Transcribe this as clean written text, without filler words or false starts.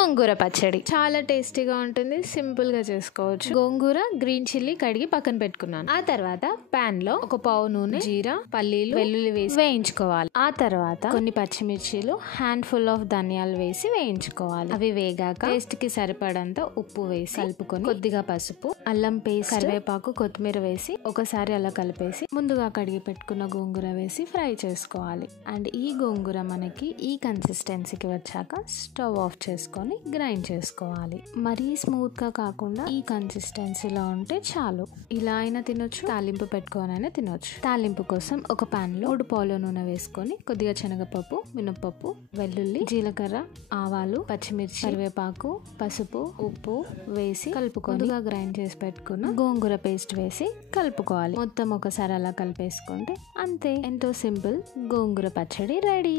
గోంగూర పచ్చడి చాలా టేస్టీగా ఉంటుంది, సింపుల్ గా చేసుకోవచ్చు. గోంగూర గ్రీన్ చిల్లీ కడిగి పక్కన పెట్టుకున్నాను. ఆ తర్వాత పాన్ లో ఒక పావు నూనె, జీరా, పల్లీలు, వెల్లుల్లి వేసి వేయించుకోవాలి. ఆ తర్వాత కొన్ని పచ్చిమిర్చీలు, హ్యాండ్ ఫుల్ ఆఫ్ ధనియాలు వేసి వేయించుకోవాలి. అవి వేగాక టేస్ట్ కి సరిపడంత ఉప్పు వేసి కలుపుకొని కొద్దిగా పసుపు, అల్లం పేస్ట్, కరివేపాకు, కొత్తిమీర వేసి ఒకసారి అలా కలిపేసి ముందుగా కడిగి పెట్టుకున్న గోంగూర వేసి ఫ్రై చేసుకోవాలి. అండ్ ఈ గోంగూర మనకి ఈ కన్సిస్టెన్సీకి వచ్చాక స్టవ్ ఆఫ్ చేసుకొని గ్రైండ్ చేసుకోవాలి. మరీ స్మూత్ గా కాకుండా ఈ కన్సిస్టెన్సీలో ఉంటే చాలు. ఇలా అయినా తినొచ్చు, తాలింపు పెట్టుకొని అయినా తినొచ్చు. తాలింపు కోసం ఒక పాన్ లో 3 పావుల నూనె వేసుకొని కొద్దిగా శనగపప్పు, మినపప్పు, వెల్లుల్లి, జీలకర్ర, ఆవాలు, పచ్చిమిర్చి, కరివేపాకు, పసుపు, ఉప్పు వేసి కలుపుకొని గ్రైండ్ చేసి పెట్టుకున్న గోంగూర పేస్ట్ వేసి కలుపుకోవాలి. మొత్తం ఒకసారి అలా కలిపేసుకుంటే అంతే, ఎంతో సింపుల్ గోంగూర పచ్చడి రెడీ.